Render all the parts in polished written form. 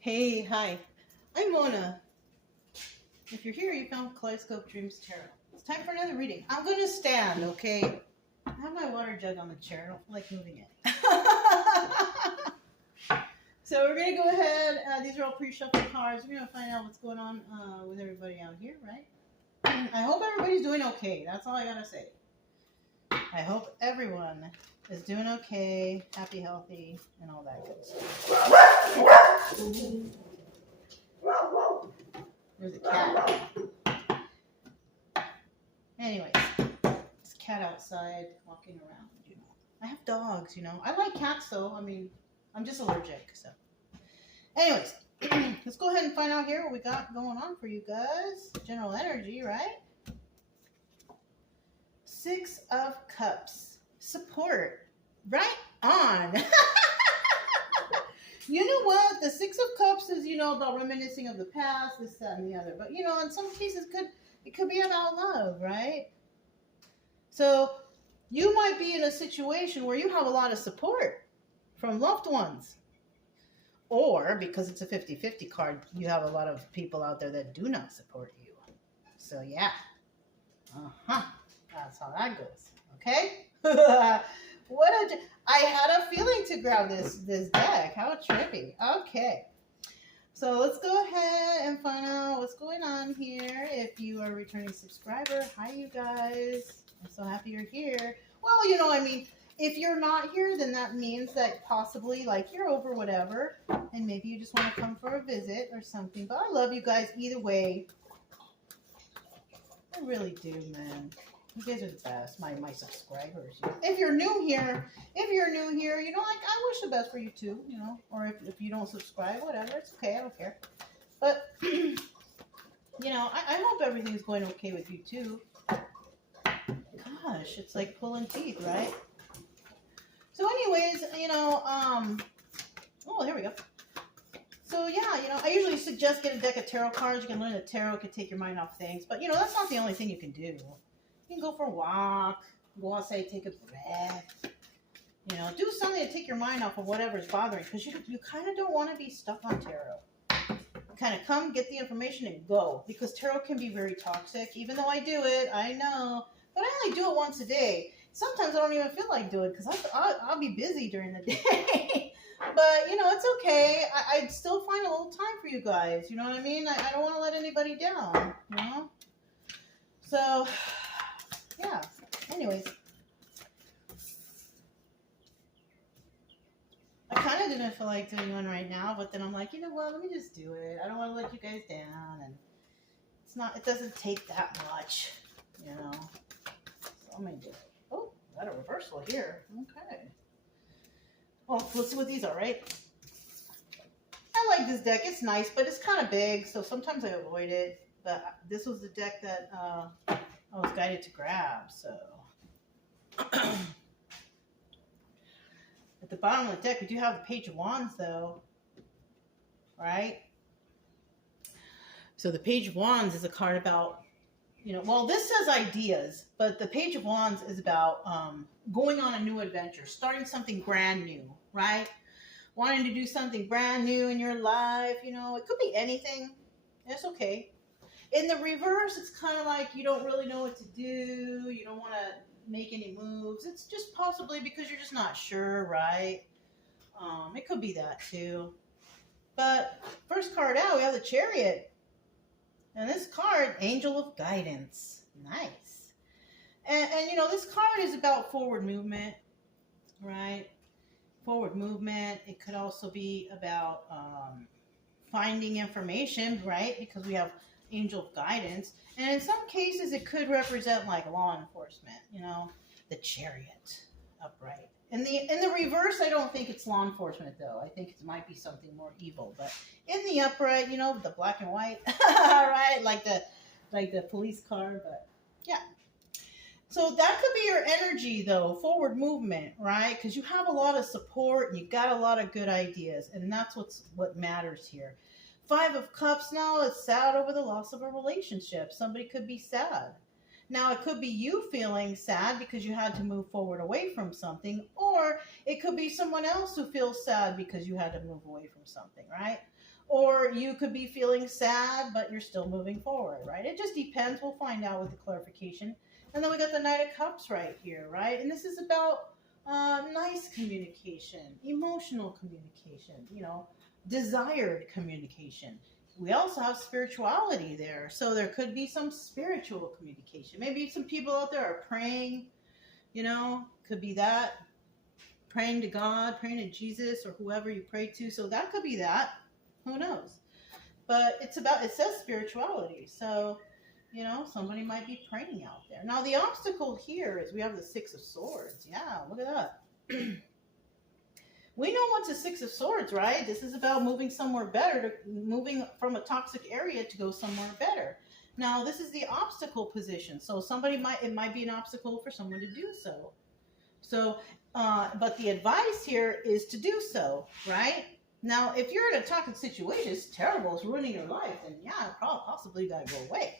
Hey, hi. I'm Mona. If you're here, you found Kaleidoscope Dreams Tarot. It's time for another reading. I'm going to stand, okay? I have my water jug on the chair. I don't feel like moving it. So we're going to go ahead. These are all pre-shuffled cards. We're going to find out what's going on with everybody out here, right? I hope everybody's doing okay. That's all I got to say. I hope everyone is doing okay, happy, healthy, and all that good stuff. There's a cat. Anyways, this cat outside walking around, you know. I have dogs, you know. I like cats though. I mean, I'm just allergic, so. Anyways, let's go ahead and find out here what we got going on for you guys. General energy, right? Six of Cups. Support. Right on. You know what? The Six of Cups is, you know, about reminiscing of the past, this, that, and the other. But, you know, in some cases, it could be about love, right? So you might be in a situation where you have a lot of support from loved ones. Or, because it's a 50-50 card, you have a lot of people out there that do not support you. So, yeah. That's how that goes. Okay? I had a feeling to grab this deck. How trippy. Okay. So let's go ahead and find out what's going on here. If you are a returning subscriber, hi you guys. I'm so happy you're here. Well, you know, I mean, if you're not here, then that means that possibly, like, you're over whatever, and maybe you just want to come for a visit or something. But I love you guys either way. I really do, man. You guys are the best, my subscribers. If you're new here, you know, like, I wish the best for you too, you know. Or if you don't subscribe, whatever, it's okay, I don't care. But, you know, I hope everything's going okay with you too. Gosh, it's like pulling teeth, right? So anyways, you know, oh, here we go. So yeah, you know, I usually suggest get a deck of tarot cards. You can learn the tarot, it can take your mind off things. But, you know, that's not the only thing you can do. You can go for a walk, go outside, take a breath. You know, do something to take your mind off of whatever's bothering, because you kind of don't want to be stuck on tarot. Kind of come, get the information, and go. Because tarot can be very toxic. Even though I do it, I know. But I only do it once a day. Sometimes I don't even feel like doing it, because I'll be busy during the day. But, you know, it's okay. I'd still find a little time for you guys. You know what I mean? I don't want to let anybody down, you know? So, yeah. Anyways. I kind of didn't feel like doing one right now, but then I'm like, you know what? Let me just do it. I don't want to let you guys down. And it doesn't take that much, you know? So I'm going to do it. Oh, got a reversal here. Okay. Well, let's see what these are, right? I like this deck. It's nice, but it's kind of big, so sometimes I avoid it. But this was the deck that I was guided to grab, so. At the bottom of the deck, we do have the Page of Wands, though, right? So the Page of Wands is a card about, you know, well, this says ideas, but the Page of Wands is about going on a new adventure, starting something brand new, right? Wanting to do something brand new in your life, you know, it could be anything. It's okay. In the reverse, it's kind of like you don't really know what to do. You don't want to make any moves. It's just possibly because you're just not sure, right? It could be that too. But first card out, we have the Chariot. And this card, Angel of Guidance. Nice. And you know, this card is about forward movement, right? Forward movement. It could also be about finding information, right? Because we have Angel of Guidance. And in some cases, it could represent like law enforcement, you know, the Chariot upright. In the reverse, I don't think it's law enforcement, though. I think it might be something more evil. But in the upright, you know, the black and white, right? Like the police car, but yeah. So that could be your energy, though, forward movement, right? Because you have a lot of support and you got a lot of good ideas, and that's what matters here. Five of Cups now is sad over the loss of a relationship. Somebody could be sad. Now, it could be you feeling sad because you had to move forward away from something, or it could be someone else who feels sad because you had to move away from something, right? Or you could be feeling sad, but you're still moving forward, right? It just depends. We'll find out with the clarification. And then we got the Knight of Cups right here, right? And this is about nice communication, emotional communication, you know, desired communication. We also have spirituality there. So there could be some spiritual communication. Maybe some people out there are praying, you know, could be that. Praying to God, praying to Jesus or whoever you pray to. So that could be that. Who knows? But it's about, it says spirituality. So, you know, somebody might be praying out there. Now, the obstacle here is we have the Six of Swords. Yeah, look at that. We know what's a Six of Swords, right? This is about moving somewhere better, moving from a toxic area to go somewhere better. Now, this is the obstacle position. So it might be an obstacle for someone to do so. So, but the advice here is to do so, right? Now, if you're in a toxic situation, it's terrible, it's ruining your life, then yeah, possibly you gotta go away.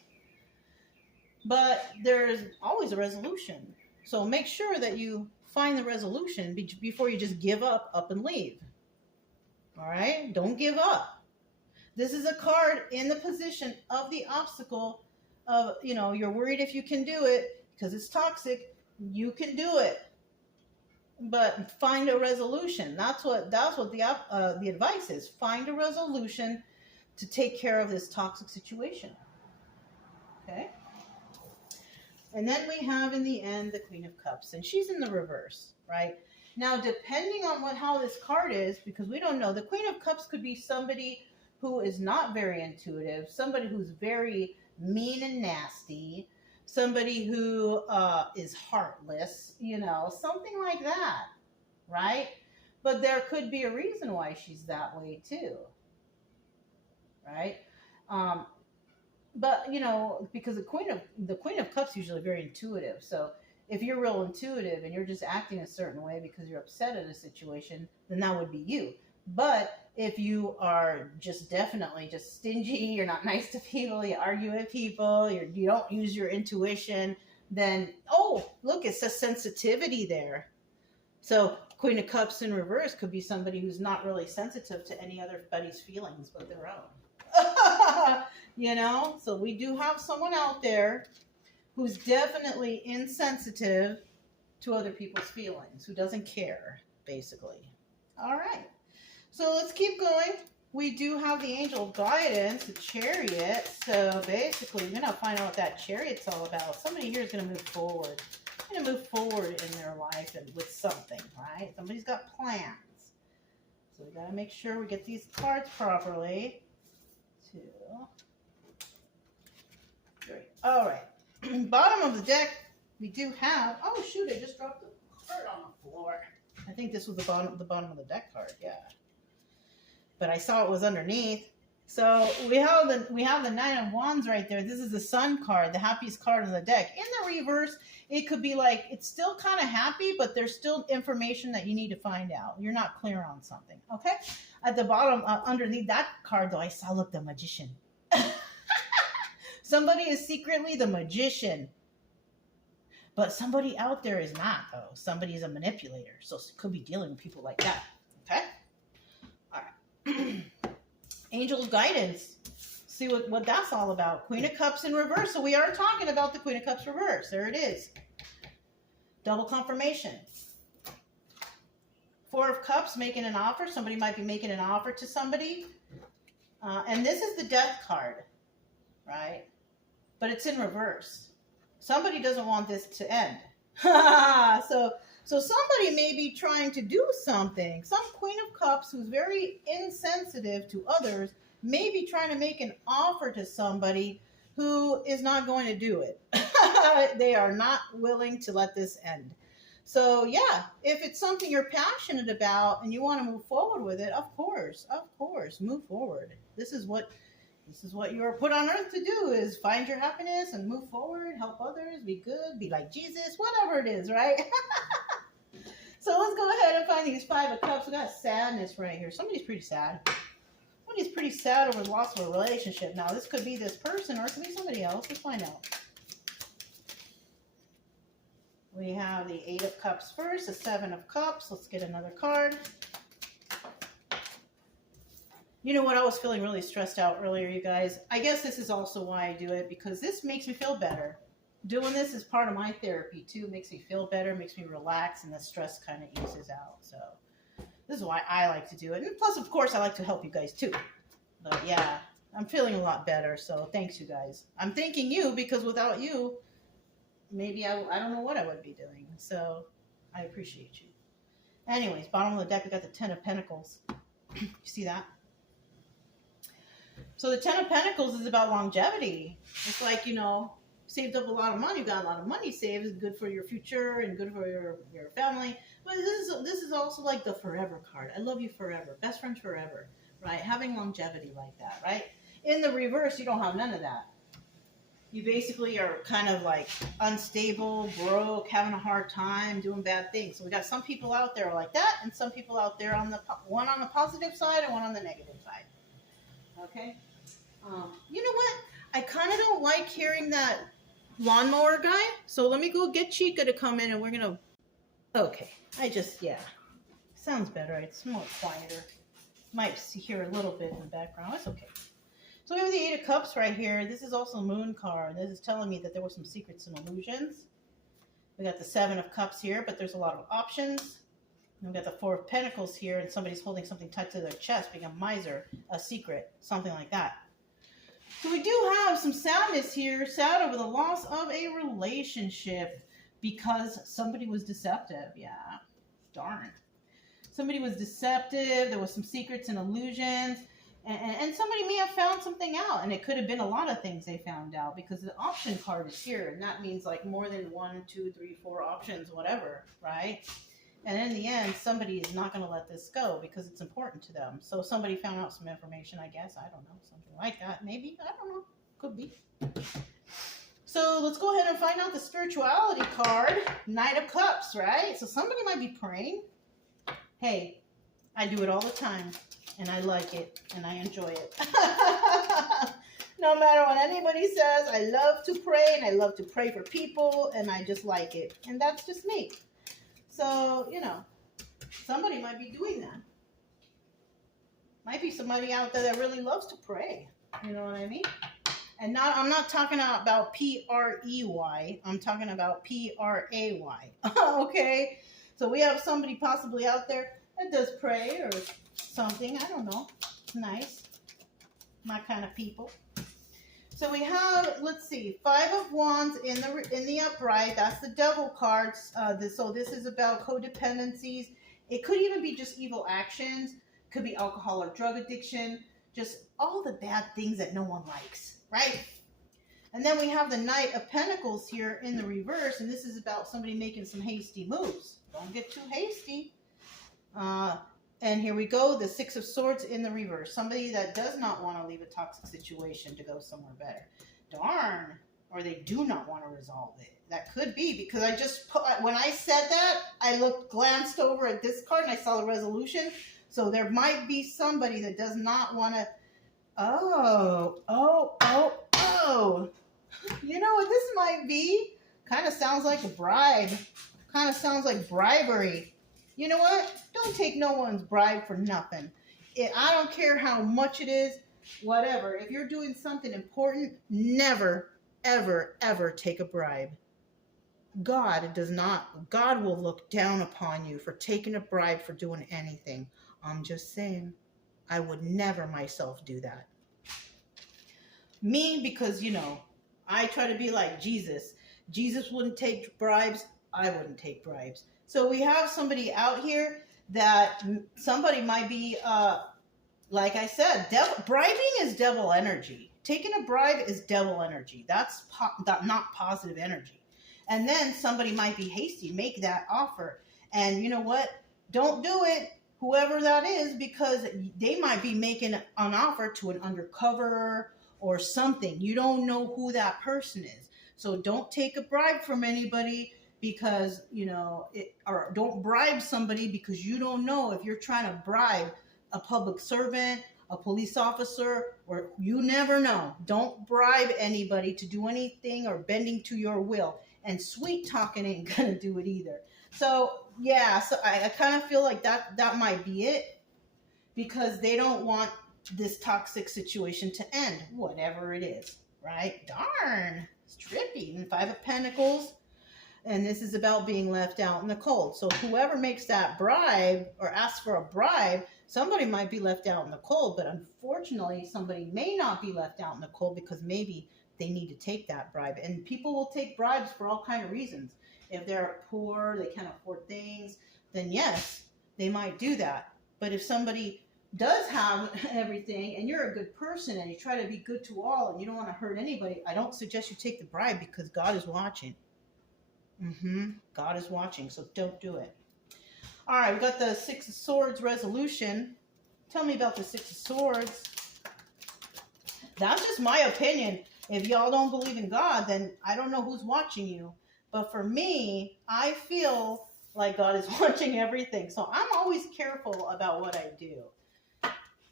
But there's always a resolution. So make sure that you find the resolution before you just give up and leave. All right? Don't give up. This is a card in the position of the obstacle of, you know, you're worried if you can do it because it's toxic. You can do it. But find a resolution. That's what the advice is. Find a resolution to take care of this toxic situation. Okay? And then we have in the end the Queen of Cups, and she's in the reverse, right? Now, depending on how this card is, because we don't know, the Queen of Cups could be somebody who is not very intuitive, somebody who's very mean and nasty, somebody who is heartless, you know, something like that, right? But there could be a reason why she's that way too, right? But, you know, because the Queen of Cups is usually very intuitive. So if you're real intuitive and you're just acting a certain way because you're upset at a situation, then that would be you. But if you are just definitely just stingy, you're not nice to people, you argue with people, you don't use your intuition, then, oh, look, it says sensitivity there. So Queen of Cups in reverse could be somebody who's not really sensitive to anybody's feelings but their own. You know, so we do have someone out there who's definitely insensitive to other people's feelings, who doesn't care, basically. All right. So let's keep going. We do have the angel of guidance, the Chariot. So basically, we're going to find out what that Chariot's all about. Somebody here is going to move forward. Going to move forward in their life and with something, right? Somebody's got plans. So we got to make sure we get these cards properly. 2, 3. All right. Bottom of the deck, we do have. Oh shoot! I just dropped the card on the floor. I think this was the bottom of the deck card. Yeah. But I saw it was underneath. So we have the Nine of Wands right there. This is the Sun card, the happiest card on the deck. In the reverse, it could be like it's still kind of happy, but there's still information that you need to find out. You're not clear on something. Okay. At the bottom, underneath that card, though, I saw, look, the Magician. Somebody is secretly the Magician. But somebody out there is not, though. Somebody is a manipulator. So it could be dealing with people like that. Okay? All right. Angel guidance. See what that's all about. Queen of Cups in reverse. So we are talking about the Queen of Cups reverse. There it is. Double confirmation. 4 of Cups, making an offer. Somebody might be making an offer to somebody. And this is the Death card, right? But it's in reverse. Somebody doesn't want this to end. So somebody may be trying to do something. Some Queen of Cups who's very insensitive to others may be trying to make an offer to somebody who is not going to do it. They are not willing to let this end. So yeah, if it's something you're passionate about and you want to move forward with it, of course, move forward. This is what you are put on earth to do, is find your happiness and move forward, help others, be good, be like Jesus, whatever it is, right? So let's go ahead and find these 5 of Cups. We got sadness right here. Somebody's pretty sad. Somebody's pretty sad over the loss of a relationship. Now, this could be this person or it could be somebody else. Let's find out. We have the 8 of Cups first, the 7 of Cups. Let's get another card. You know what? I was feeling really stressed out earlier, you guys. I guess this is also why I do it, because this makes me feel better. Doing this is part of my therapy, too. It makes me feel better, makes me relax, and the stress kind of eases out. So this is why I like to do it. And plus, of course, I like to help you guys, too. But, yeah, I'm feeling a lot better, so thanks, you guys. I'm thanking you, because without you, maybe I don't know what I would be doing. So I appreciate you. Anyways, bottom of the deck, we got the 10 of Pentacles. You see that? So the 10 of Pentacles is about longevity. It's like, you know, saved up a lot of money. You got a lot of money saved. It's good for your future and good for your family. But this is also like the forever card. I love you forever. Best friends forever, right? Having longevity like that, right? In the reverse, you don't have none of that. You basically are kind of like unstable, broke, having a hard time, doing bad things. So we got some people out there like that, and some people out there on the one on the positive side and one on the negative side. Okay. You know what? I kind of don't like hearing that lawnmower guy. So let me go get Chica to come in, and we're gonna. Okay. Yeah. Sounds better. It's more quieter. Might hear a little bit in the background. It's okay. So we have the 8 of Cups right here. This is also a moon card. This is telling me that there were some secrets and illusions. We got the 7 of Cups here, but there's a lot of options. And we got the 4 of Pentacles here, and somebody's holding something tight to their chest, being a miser, a secret, something like that. So we do have some sadness here, sad over the loss of a relationship because somebody was deceptive. Yeah, darn. Somebody was deceptive. There was some secrets and illusions. And somebody may have found something out, and it could have been a lot of things they found out because the option card is here, and that means like more than 1, 2, 3, 4 options, whatever, right? And in the end, somebody is not going to let this go because it's important to them. So somebody found out some information, I guess. I don't know, something like that. Maybe, I don't know, could be. So let's go ahead and find out the spirituality card, Knight of Cups, right? So somebody might be praying. Hey, I do it all the time. And I like it, and I enjoy it. No matter what anybody says, I love to pray, and I love to pray for people, and I just like it. And that's just me. So, you know, somebody might be doing that. Might be somebody out there that really loves to pray. You know what I mean? And I'm not talking about P-R-E-Y. I'm talking about P-R-A-Y. Okay? So we have somebody possibly out there that does pray or something. I don't know. It's nice. My kind of people. So we have, let's see, 5 of Wands in the upright. That's the Devil cards. So this is about codependencies. It could even be just evil actions. Could be alcohol or drug addiction. Just all the bad things that no one likes, right? And then we have the Knight of Pentacles here in the reverse, and this is about somebody making some hasty moves. Don't get too hasty. And here we go, the 6 of Swords in the reverse. Somebody that does not want to leave a toxic situation to go somewhere better. Darn. Or they do not want to resolve it. That could be because I just put, when I said that, I glanced over at this card and I saw the resolution. So there might be somebody that does not want to. Oh. You know what this might be? Kind of sounds like a bribe. Kind of sounds like bribery. You know what? Don't take no one's bribe for nothing. I don't care how much it is, whatever. If you're doing something important, never, ever, ever take a bribe. God will look down upon you for taking a bribe for doing anything. I'm just saying, I would never myself do that. Me, because, you know, I try to be like Jesus. Jesus wouldn't take bribes. I wouldn't take bribes. So we have somebody out here that somebody might be, like I said, bribing is devil energy. Taking a bribe is devil energy. That's not positive energy. And then somebody might be hasty, make that offer. And you know what? Don't do it, whoever that is, because they might be making an offer to an undercover or something. You don't know who that person is. So don't take a bribe from anybody. Because, you know, or don't bribe somebody because you don't know if you're trying to bribe a public servant, a police officer, or you never know. Don't bribe anybody to do anything or bending to your will. And sweet talking ain't going to do it either. So, yeah, so I kind of feel like that might be it, because they don't want this toxic situation to end, whatever it is, right? Darn, it's trippy. And Five of Pentacles, and this is about being left out in the cold. So whoever makes that bribe or asks for a bribe, somebody might be left out in the cold, but unfortunately somebody may not be left out in the cold because maybe they need to take that bribe. And people will take bribes for all kinds of reasons. If they're poor, they can't afford things, then yes, they might do that. But if somebody does have everything and you're a good person and you try to be good to all and you don't want to hurt anybody, I don't suggest you take the bribe, because God is watching. God is watching, so don't do it. All right, we got the Six of Swords resolution. Tell me about the Six of Swords. That's just my opinion. If y'all don't believe in God, then I don't know who's watching you. But for me, I feel like God is watching everything. So I'm always careful about what I do.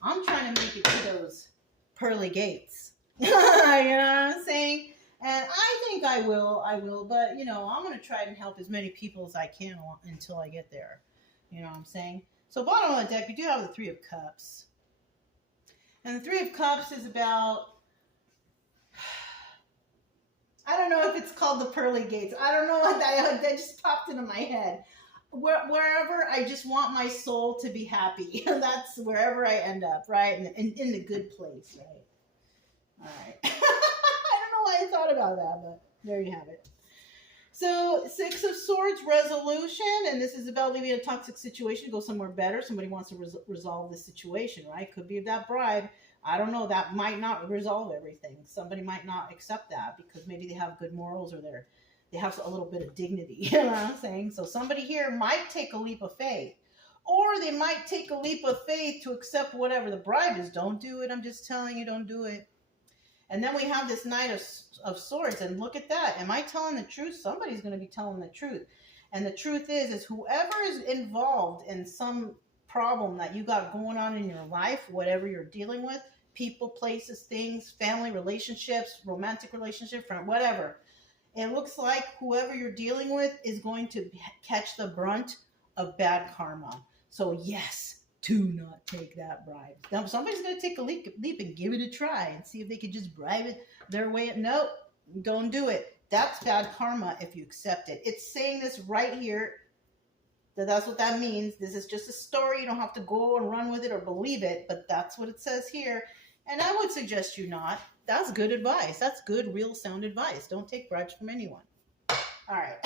I'm trying to make it to those pearly gates. You know what I'm saying? And I think I will, but, I'm going to try and help as many people as I can until I get there. You know what I'm saying? So bottom of the deck, we do have the Three of Cups. And the Three of Cups is about, I don't know if it's called the pearly gates. I don't know what that just popped into my head. Wherever I just want my soul to be happy. That's wherever I end up, right? In the good place, right? All right. I don't know why I thought about that, but there you have it. So, Six of Swords resolution, and this is about leaving a toxic situation, go somewhere better. Somebody wants to resolve this situation, right? Could be that bribe. I don't know. That might not resolve everything. Somebody might not accept that because maybe they have good morals or they have a little bit of dignity. You know what I'm saying? So somebody here might take a leap of faith, or they might take a leap of faith to accept whatever the bribe is. Don't do it. I'm just telling you, don't do it. And then we have this Knight of Swords, and look at that. Am I telling the truth? Somebody's going to be telling the truth. And the truth is whoever is involved in some problem that you got going on in your life, whatever you're dealing with, people, places, things, family relationships, romantic relationship, friend, whatever. It looks like whoever you're dealing with is going to catch the brunt of bad karma. So yes, do not take that bribe. Now, somebody's going to take a leap and give it a try and see if they could just bribe it their way. Nope, don't do it. That's bad karma if you accept it. It's saying this right here. That's what that means. This is just a story. You don't have to go and run with it or believe it, but that's what it says here. And I would suggest you not. That's good advice. That's good, real, sound advice. Don't take bribes from anyone. All right.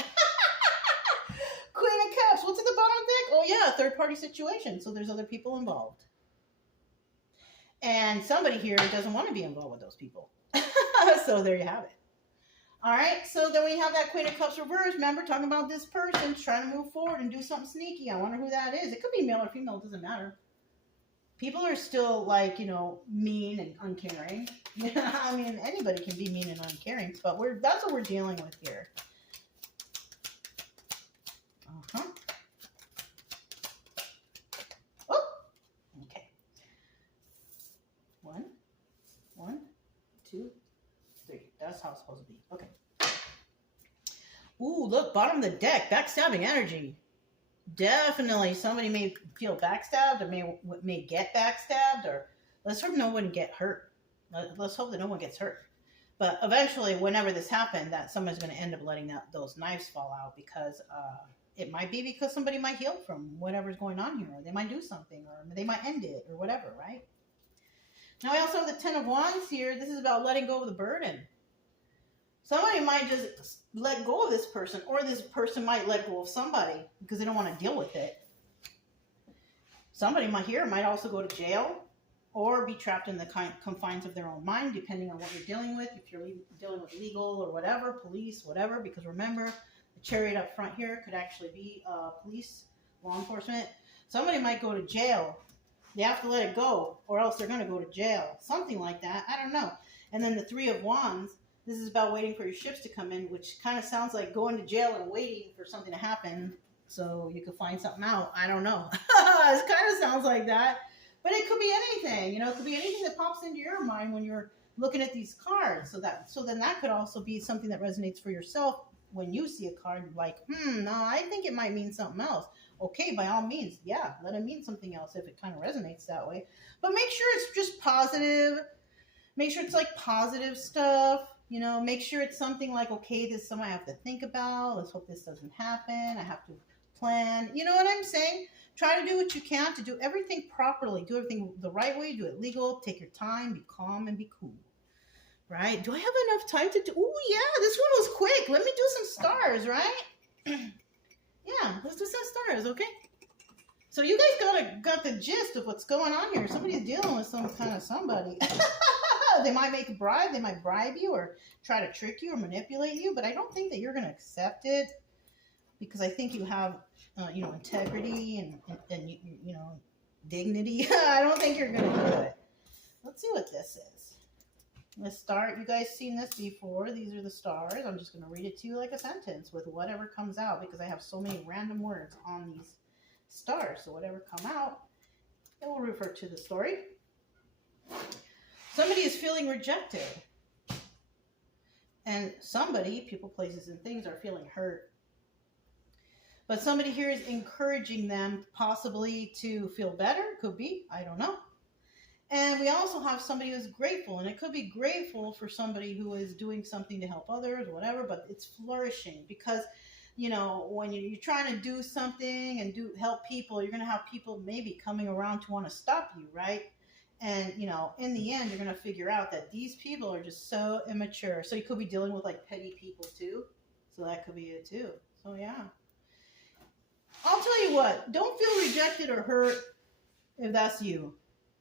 Queen of Cups. What's at the bottom of the deck? Oh, yeah, third-party situation. So there's other people involved. And somebody here doesn't want to be involved with those people. So there you have it. All right, so then we have that Queen of Cups reversed. Remember, talking about this person trying to move forward and do something sneaky. I wonder who that is. It could be male or female. It doesn't matter. People are still, mean and uncaring. I mean, anybody can be mean and uncaring, but that's what we're dealing with here. Oh, okay. One, two, three. That's how it's supposed to be. Okay. Ooh, look, bottom of the deck, backstabbing energy. Definitely somebody may feel backstabbed or may get backstabbed, or let's hope no one get hurt. Let's hope that no one gets hurt. But eventually, whenever this happened, that somebody's going to end up letting those knives fall out, because it might be because somebody might heal from whatever's going on here. Or they might do something, or they might end it, or whatever, right? Now, we also have the Ten of Wands here. This is about letting go of the burden. Somebody might just let go of this person, or this person might let go of somebody because they don't want to deal with it. Somebody might also go to jail or be trapped in the confines of their own mind, depending on what you're dealing with. If you're dealing with legal or whatever, police, whatever, because remember, the chariot up front here could actually be police, law enforcement. Somebody might go to jail. They have to let it go, or else they're going to go to jail. Something like that. I don't know. And then the Three of Wands. This is about waiting for your ships to come in, which kind of sounds like going to jail and waiting for something to happen so you could find something out. I don't know. It kind of sounds like that. But it could be anything. It could be anything that pops into your mind when you're looking at these cards. So then that could also be something that resonates for yourself. when you see a card, like, no, I think it might mean something else. Okay, by all means, yeah, let it mean something else if it kind of resonates that way. But make sure it's just positive. Make sure it's like positive stuff. Make sure it's something like, okay, this is something I have to think about. Let's hope this doesn't happen. I have to plan. You know what I'm saying? Try to do what you can to do everything properly. Do everything the right way. Do it legal. Take your time. Be calm and be cool. Right? Do I have enough time to do? Oh, yeah, this one was quick. Let me do some stars, right? Yeah, let's do some stars, okay? So you guys got the gist of what's going on here. Somebody's dealing with some kind of somebody. They might make a bribe. They might bribe you or try to trick you or manipulate you, but I don't think that you're going to accept it because I think you have, integrity and dignity. I don't think you're going to do it. Let's see what this is. Let's start. You guys seen this before. These are the stars. I'm just going to read it to you like a sentence with whatever comes out because I have so many random words on these stars. So whatever come out, it will refer to the story. Somebody is feeling rejected. And somebody, people, places, and things are feeling hurt. But somebody here is encouraging them possibly to feel better. Could be. I don't know. And we also have somebody who's grateful. And it could be grateful for somebody who is doing something to help others, whatever. But it's flourishing because, when you're trying to do something and help people, you're going to have people maybe coming around to want to stop you, right? And, in the end, you're going to figure out that these people are just so immature. So you could be dealing with like petty people too. So that could be it too. So yeah. I'll tell you what, don't feel rejected or hurt if that's you,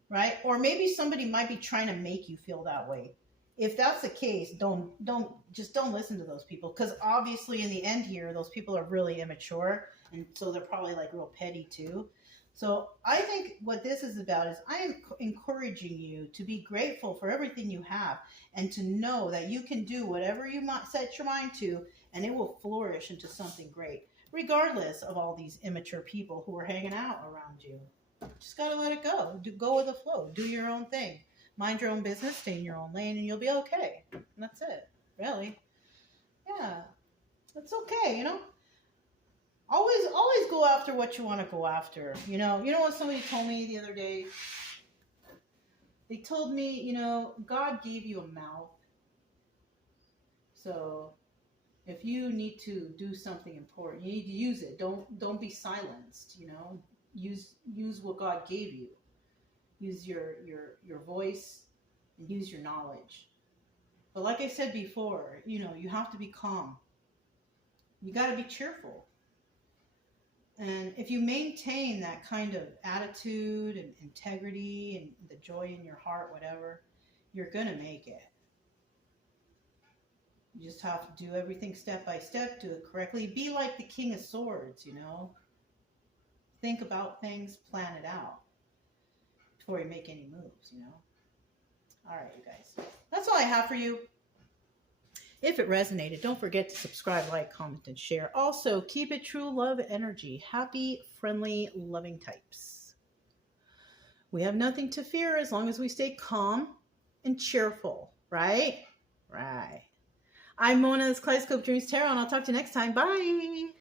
right? Or maybe somebody might be trying to make you feel that way. If that's the case, don't listen to those people. Because obviously in the end here, those people are really immature. And so they're probably like real petty too. So I think what this is about is I am encouraging you to be grateful for everything you have and to know that you can do whatever you might set your mind to and it will flourish into something great, regardless of all these immature people who are hanging out around you. Just got to let it go. Go with the flow. Do your own thing. Mind your own business. Stay in your own lane and you'll be okay. And that's it. Really. Yeah. That's okay, Always go after what you want to go after. You know what somebody told me the other day? They told me, God gave you a mouth. So if you need to do something important, you need to use it. Don't be silenced, Use what God gave you. Use your voice and use your knowledge. But like I said before, you have to be calm. You got to be cheerful. And if you maintain that kind of attitude and integrity and the joy in your heart, whatever, you're going to make it. You just have to do everything step by step, do it correctly. Be like the King of Swords, Think about things, plan it out before you make any moves, All right, you guys. That's all I have for you. If it resonated, don't forget to subscribe, like, comment, and share. Also, keep it true love energy. Happy, friendly, loving types. We have nothing to fear as long as we stay calm and cheerful, right? Right. I'm Mona, this Kaleidoscope Dreams Tarot, and I'll talk to you next time. Bye.